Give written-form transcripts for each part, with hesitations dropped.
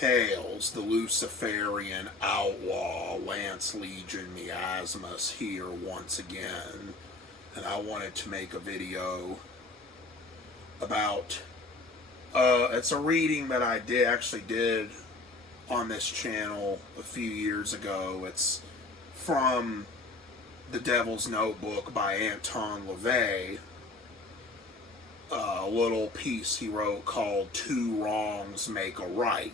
Hails, the Luciferian outlaw Lance Legion Miasmus here once again, and I wanted to make a video about it's a reading that I actually did on this channel a few years ago. It's from The Devil's Notebook by Anton LaVey, a little piece he wrote called Two Wrongs Make a Right.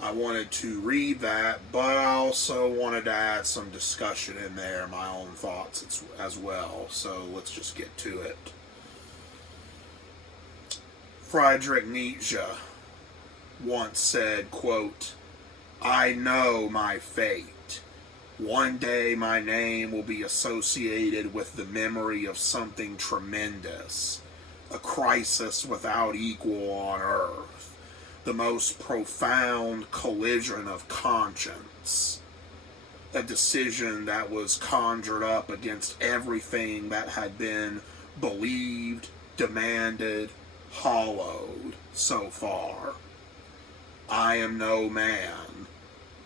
I wanted to read that, but I also wanted to add some discussion in there, my own thoughts as well. So let's just get to it. Friedrich Nietzsche once said, quote, "I know my fate. One day my name will be associated with the memory of something tremendous, a crisis without equal on earth, the most profound collision of conscience, a decision that was conjured up against everything that had been believed, demanded, hallowed so far. I am no man.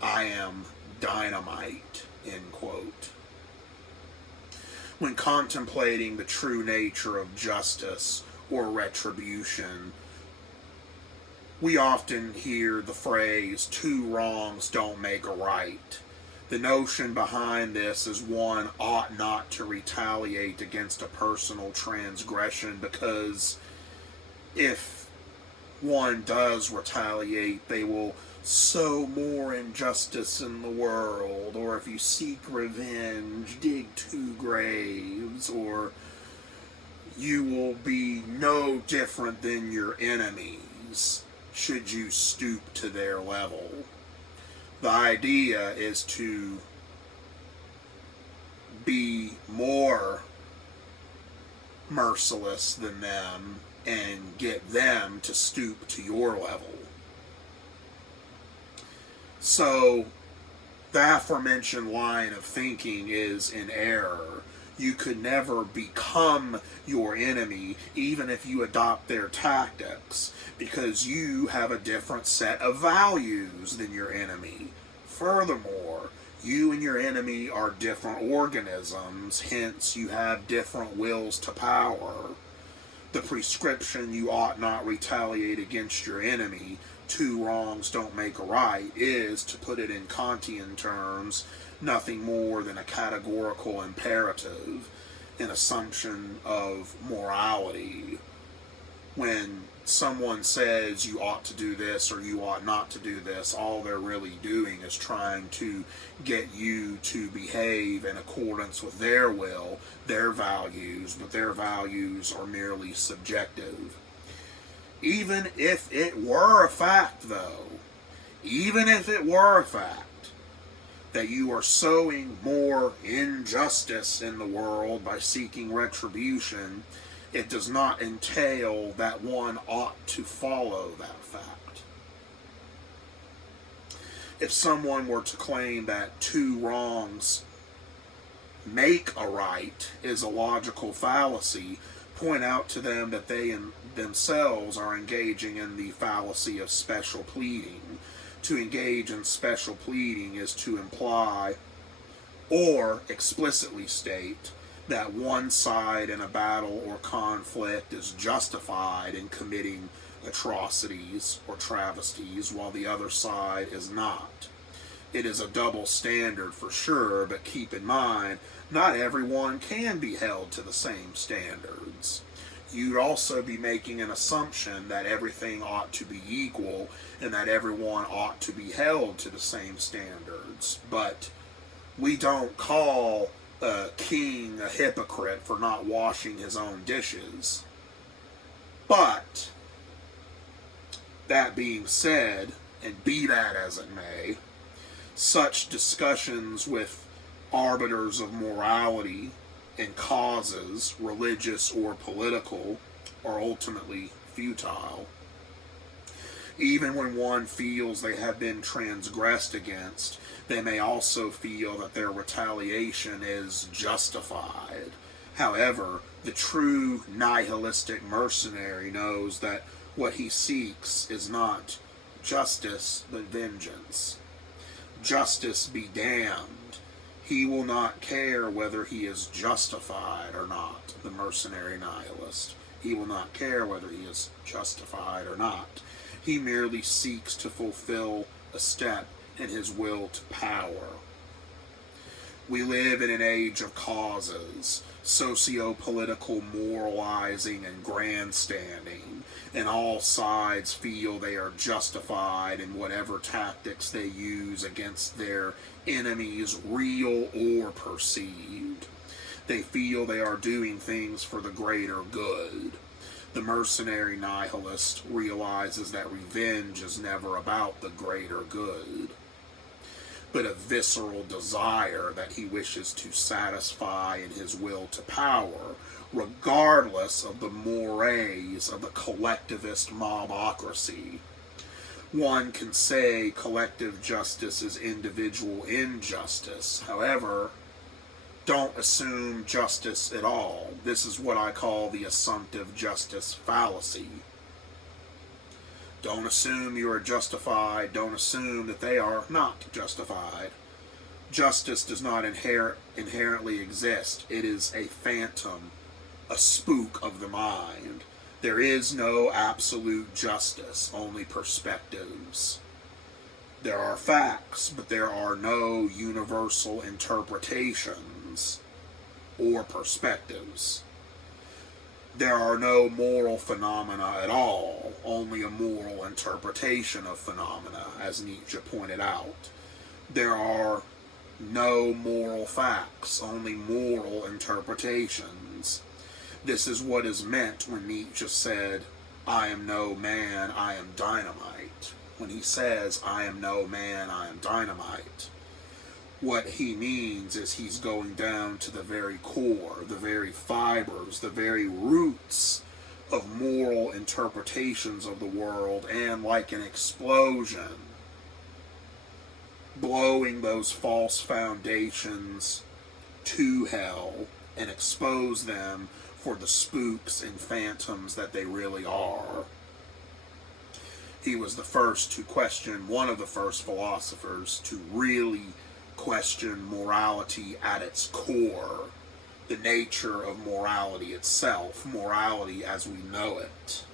I am dynamite," end quote. When contemplating the true nature of justice or retribution, we often hear the phrase, "two wrongs don't make a right." The notion behind this is one ought not to retaliate against a personal transgression, because if one does retaliate, they will sow more injustice in the world, or if you seek revenge, dig two graves, or you will be no different than your enemies should you stoop to their level. The idea is to be more merciless than them and get them to stoop to your level. So, the aforementioned line of thinking is in error. You could never become your enemy, even if you adopt their tactics, because you have a different set of values than your enemy. Furthermore, you and your enemy are different organisms, hence you have different wills to power. The prescription, "you ought not retaliate against your enemy, two wrongs don't make a right," is, to put it in Kantian terms, nothing more than a categorical imperative, an assumption of morality. When someone says you ought to do this or you ought not to do this, all they're really doing is trying to get you to behave in accordance with their will, their values, but their values are merely subjective. Even if it were a fact, though, even if it were a fact that you are sowing more injustice in the world by seeking retribution, it does not entail that one ought to follow that fact. If someone were to claim that two wrongs make a right is a logical fallacy, point out to them that they themselves are engaging in the fallacy of special pleading. To engage in special pleading is to imply or explicitly state that one side in a battle or conflict is justified in committing atrocities or travesties, while the other side is not. It is a double standard for sure, but keep in mind, not everyone can be held to the same standards. You'd also be making an assumption that everything ought to be equal and that everyone ought to be held to the same standards. But we don't call a king a hypocrite for not washing his own dishes. But, that being said, and be that as it may, such discussions with arbiters of morality and causes, religious or political, are ultimately futile. Even when one feels they have been transgressed against, they may also feel that their retaliation is justified. However, the true nihilistic mercenary knows that What he seeks is not justice, but vengeance. Justice be damned. He will not care whether he is justified or not, the mercenary nihilist. He will not care whether he is justified or not. He merely seeks to fulfill a step in his will to power. We live in an age of causes, socio-political moralizing and grandstanding, and all sides feel they are justified in whatever tactics they use against their enemies, real or perceived. They feel they are doing things for the greater good. The mercenary nihilist realizes that revenge is never about the greater good, but a visceral desire that he wishes to satisfy in his will to power, regardless of the mores of the collectivist mobocracy. One can say collective justice is individual injustice. However, don't assume justice at all. This is what I call the assumptive justice fallacy. Don't assume you are justified. Don't assume that they are not justified. Justice does not inherently exist. It is a phantom, a spook of the mind. There is no absolute justice, only perspectives. There are facts, but there are no universal interpretations or perspectives. There are no moral phenomena at all, only a moral interpretation of phenomena, as Nietzsche pointed out. There are no moral facts, only moral interpretations. This is what is meant when Nietzsche said, "I am no man, I am dynamite." When he says, "I am no man, I am dynamite," what he means is he's going down to the very core, the very fibers, the very roots of moral interpretations of the world, and like an explosion, blowing those false foundations to hell and expose them for the spooks and phantoms that they really are. He was the first to question, one of the first philosophers to really question morality at its core, the nature of morality itself, morality as we know it.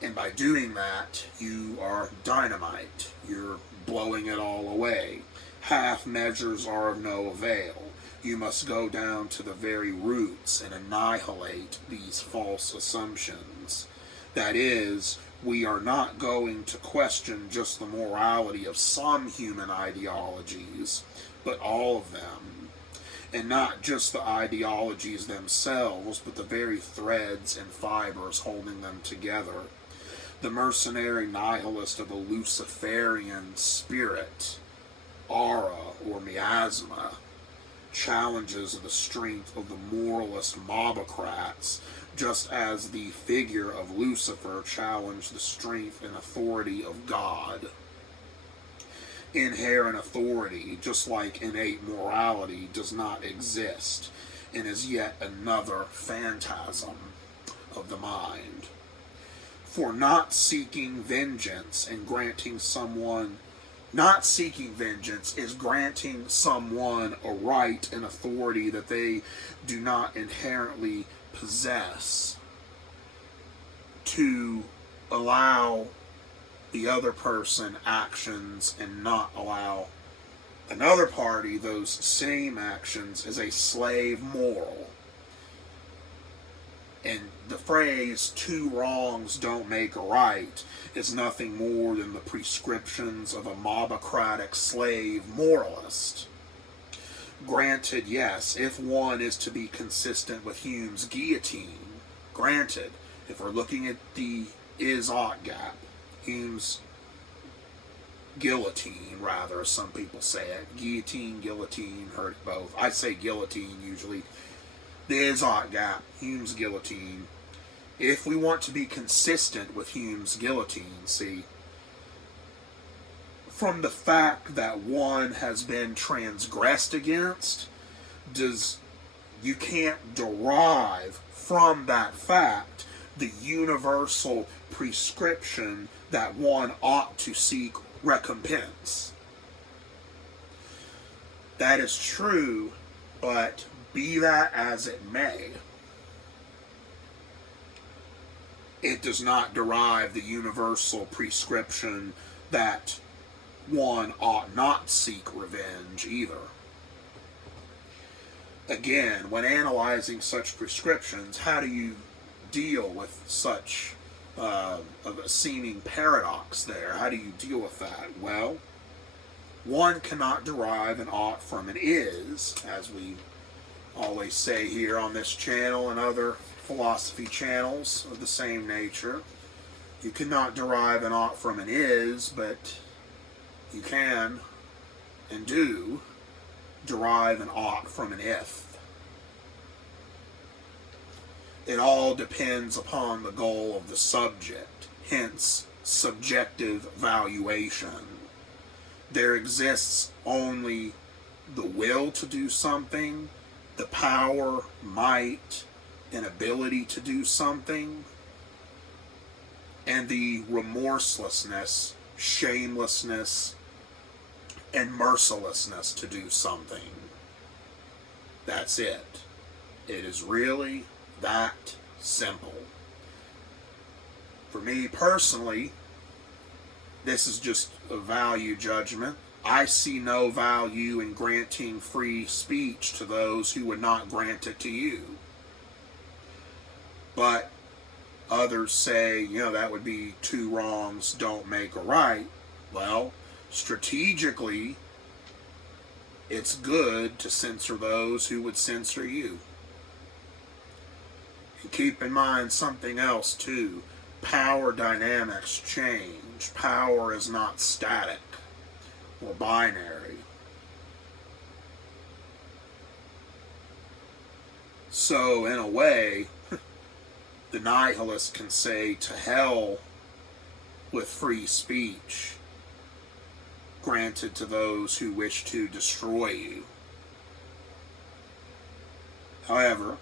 And by doing that, you are dynamite. You're blowing it all away. Half measures are of no avail. You must go down to the very roots and annihilate these false assumptions. That is, we are not going to question just the morality of some human ideologies, but all of them. And not just the ideologies themselves, but the very threads and fibers holding them together. The mercenary nihilist of the Luciferian spirit, aura or miasma, challenges the strength of the moralist mobocrats, just as the figure of Lucifer challenged the strength and authority of God. Inherent authority, just like innate morality, does not exist, and is yet another phantasm of the mind. For not seeking vengeance and granting someone Not seeking vengeance is granting someone a right and authority that they do not inherently possess, to allow the other person actions and not allow another party those same actions is a slave moral. And the phrase, two wrongs don't make a right, is nothing more than the prescriptions of a mobocratic slave moralist. Granted, yes, if one is to be consistent with Hume's guillotine, granted, if we're looking at the is-ought gap, Hume's guillotine, rather, as some people say it, guillotine, heard it both. I say guillotine usually. The is-ought gap, Hume's guillotine. If we want to be consistent with Hume's guillotine, see, from the fact that one has been transgressed against, you can't derive from that fact the universal prescription that one ought to seek recompense. That is true, but be that as it may, it does not derive the universal prescription that one ought not seek revenge either. Again, when analyzing such prescriptions, how do you deal with such of a seeming paradox there? How do you deal with that? Well, one cannot derive an ought from an is, as we always say here on this channel and other philosophy channels of the same nature. You cannot derive an ought from an is, but you can and do derive an ought from an if. It all depends upon the goal of the subject, hence subjective valuation. There exists only the will to do something, the power, might, and ability to do something, and the remorselessness, shamelessness, and mercilessness to do something. That's it. It is really that simple. For me personally, this is just a value judgment. I see no value in granting free speech to those who would not grant it to you. But others say, that would be two wrongs don't make a right. Well, strategically, it's good to censor those who would censor you. And keep in mind something else too. Power dynamics change. Power is not static or binary. So, in a way, the nihilist can say to hell with free speech granted to those who wish to destroy you. However,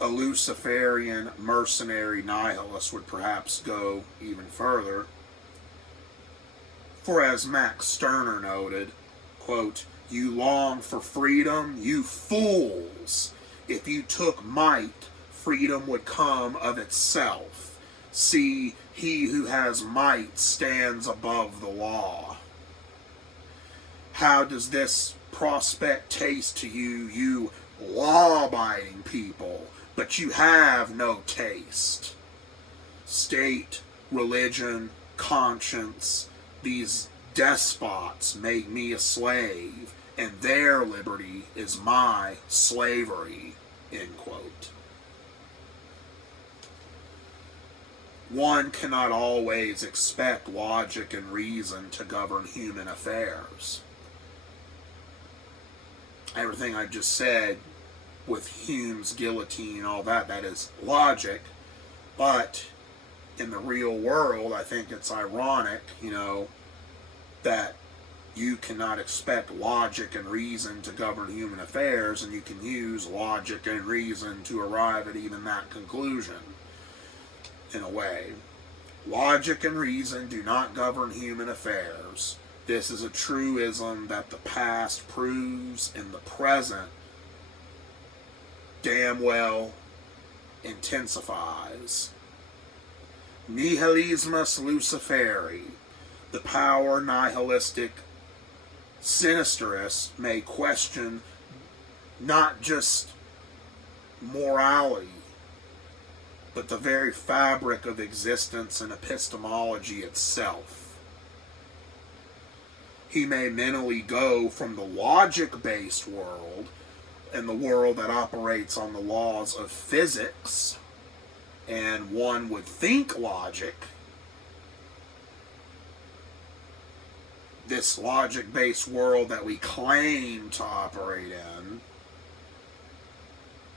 a Luciferian mercenary nihilist would perhaps go even further. For as Max Stirner noted, quote, "You long for freedom, you fools. If you took might, freedom would come of itself. See, he who has might stands above the law." How does this prospect taste to you, you law-abiding people? But you have no taste. State, religion, conscience, these despots make me a slave, and their liberty is my slavery, end quote. One cannot always expect logic and reason to govern human affairs. Everything I just said with Hume's guillotine and all that, that is logic. But in the real world, I think it's ironic, that you cannot expect logic and reason to govern human affairs, and you can use logic and reason to arrive at even that conclusion. In a way, logic and reason do not govern human affairs. This is a truism that the past proves and the present damn well intensifies. Nihilismus Luciferi, the power nihilistic sinisterist, may question not just morality, but the very fabric of existence and epistemology itself. He may mentally go from the logic-based world and the world that operates on the laws of physics, and one would think logic, this logic-based world that we claim to operate in,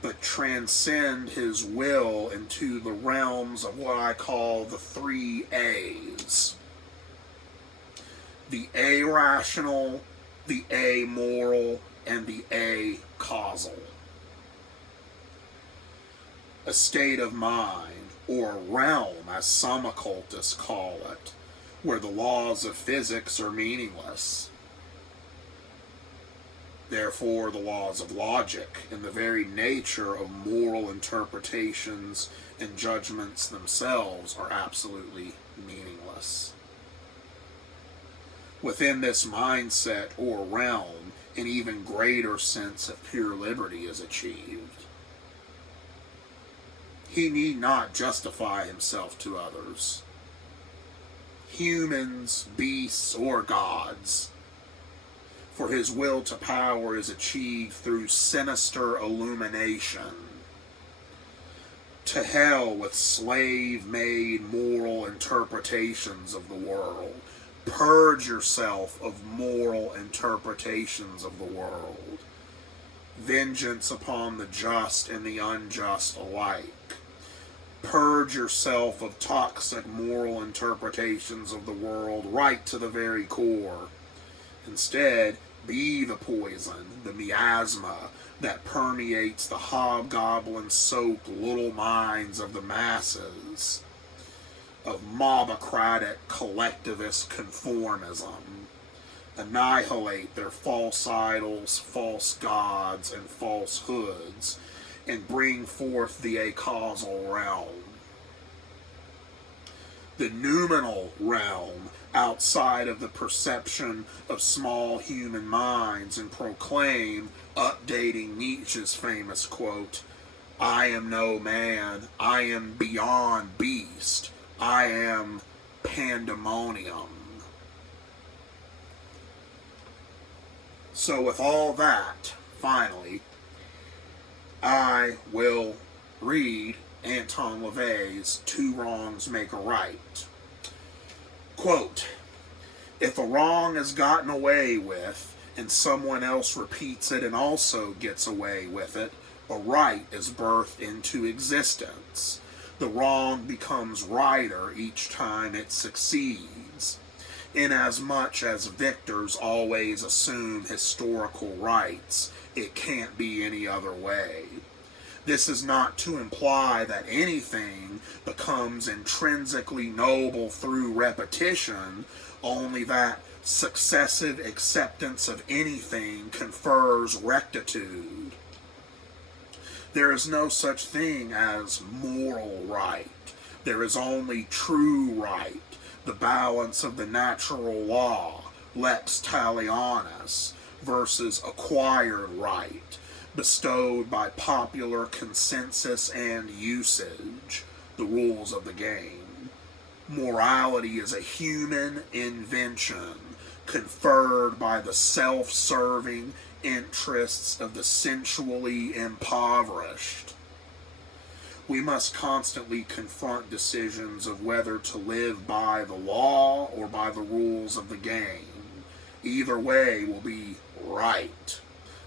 but transcend his will into the realms of what I call the three A's. The A-rational, the amoral, and the A-causal. A state of mind, or realm, as some occultists call it, where the laws of physics are meaningless. Therefore, the laws of logic and the very nature of moral interpretations and judgments themselves are absolutely meaningless. Within this mindset or realm, an even greater sense of pure liberty is achieved. He need not justify himself to others, humans, beasts, or gods, for his will to power is achieved through sinister illumination. To hell with slave-made moral interpretations of the world. Purge yourself of moral interpretations of the world. Vengeance upon the just and the unjust alike. Purge yourself of toxic moral interpretations of the world right to the very core. Instead, be the poison, the miasma that permeates the hobgoblin-soaked little minds of the masses, of mobocratic collectivist conformism. Annihilate their false idols, false gods, and falsehoods, and bring forth the acausal realm. The noumenal realm, outside of the perception of small human minds, and proclaim, updating Nietzsche's famous quote, "I am no man, I am beyond beast, I am Pandaemonium." So with all that, finally, I will read Anton LaVey's Two Wrongs Make a Right. Quote, "If a wrong is gotten away with, and someone else repeats it and also gets away with it, a right is birthed into existence. The wrong becomes righter each time it succeeds, inasmuch as victors always assume historical rights. It can't be any other way. This is not to imply that anything becomes intrinsically noble through repetition, only that successive acceptance of anything confers rectitude. There is no such thing as moral right. There is only true right, the balance of the natural law, lex talionis, versus acquired right, bestowed by popular consensus and usage, the rules of the game. Morality is a human invention conferred by the self-serving interests of the sensually impoverished. We must constantly confront decisions of whether to live by the law or by the rules of the game. Either way will be right.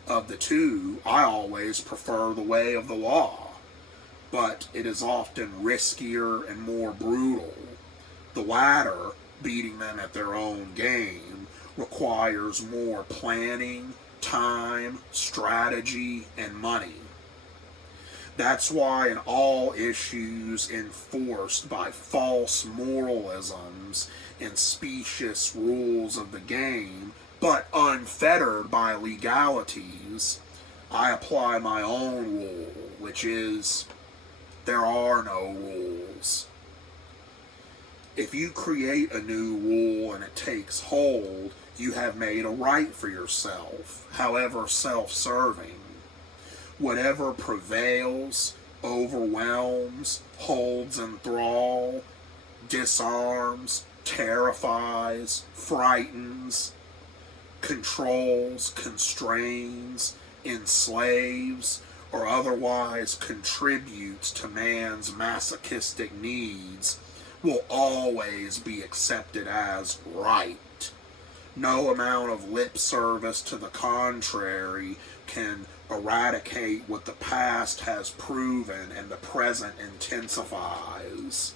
Of the two, I always prefer the way of the law, but it is often riskier and more brutal. The latter, beating them at their own game, requires more planning, time, strategy, and money. That's why in all issues enforced by false moralisms and specious rules of the game, but unfettered by legalities, I apply my own rule, which is, there are no rules. If you create a new rule and it takes hold, you have made a right for yourself, however self-serving. Whatever prevails, overwhelms, holds in thrall, disarms, terrifies, frightens, controls, constrains, enslaves, or otherwise contributes to man's masochistic needs will always be accepted as right. No amount of lip service to the contrary can eradicate what the past has proven and the present intensifies.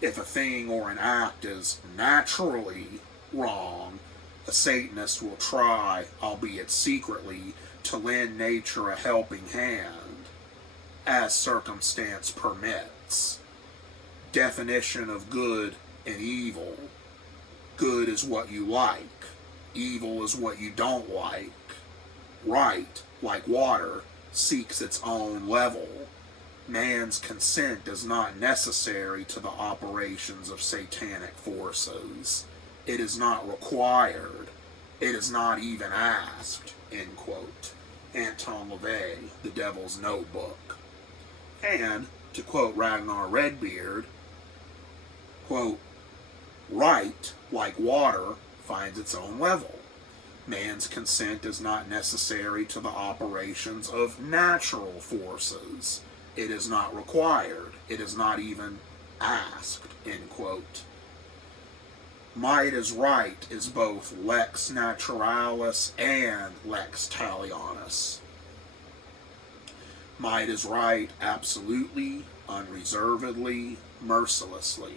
If a thing or an act is naturally wrong, a Satanist will try, albeit secretly, to lend nature a helping hand. as circumstance permits. Definition of good and evil. Good is what you like. Evil is what you don't like. Right, like water, seeks its own level. Man's consent is not necessary to the operations of satanic forces. It is not required. It is not even asked, end quote. Anton LaVey, The Devil's Notebook. And, to quote Ragnar Redbeard, quote, right, like water, finds its own level. Man's consent is not necessary to the operations of natural forces. It is not required. It is not even asked, end quote. Might is right is both lex naturalis and lex talionis. Might is right absolutely, unreservedly, mercilessly.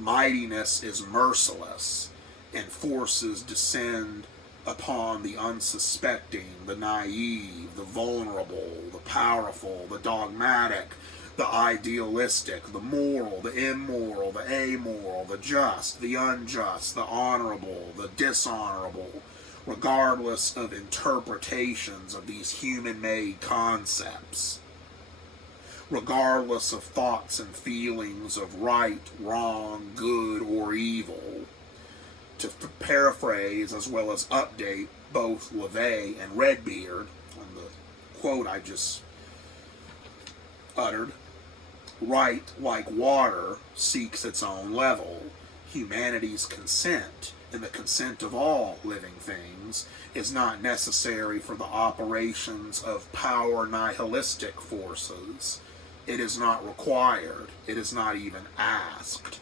Mightiness is merciless, and forces descend upon the unsuspecting, the naive, the vulnerable, the powerful, the dogmatic, the idealistic, the moral, the immoral, the amoral, the just, the unjust, the honorable, the dishonorable, regardless of interpretations of these human-made concepts, regardless of thoughts and feelings of right, wrong, good, or evil. To paraphrase as well as update both LaVey and Redbeard on the quote I just uttered, right, like water, seeks its own level. Humanity's consent, and the consent of all living things, is not necessary for the operations of power nihilistic forces. It is not required. It is not even asked.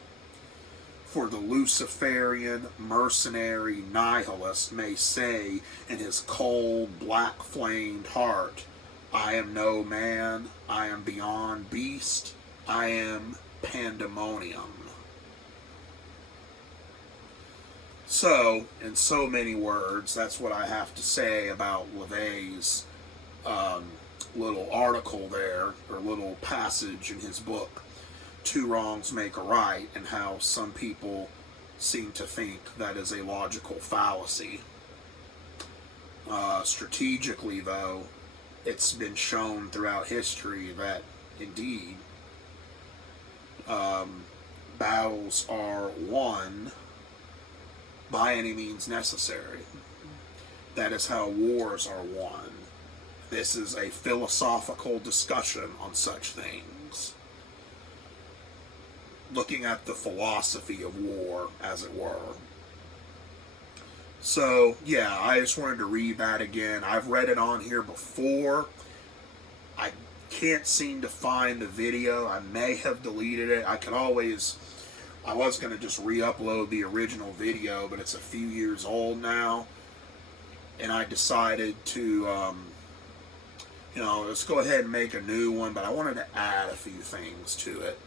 For the Luciferian mercenary nihilist may say in his cold, black-flamed heart, I am no man, I am beyond beast, I am Pandaemonium. So, in so many words, that's what I have to say about LaVey's little article there, or little passage in his book, Two Wrongs Make a Right, and how some people seem to think that is a logical fallacy. Strategically, though, it's been shown throughout history that, indeed, battles are won by any means necessary. That is how wars are won. This is a philosophical discussion on such things. Looking at the philosophy of war, as it were. So, yeah, I just wanted to read that again. I've read it on here before. I can't seem to find the video. I may have deleted it. I was going to just re-upload the original video, but it's a few years old now. And I decided to, let's go ahead and make a new one, but I wanted to add a few things to it.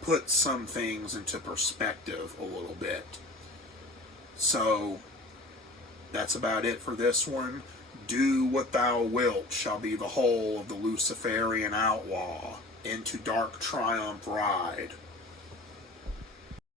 Put some things into perspective a little bit. So, that's about it for this one. Do what thou wilt shall be the whole of the Luciferian outlaw. Into dark triumph ride.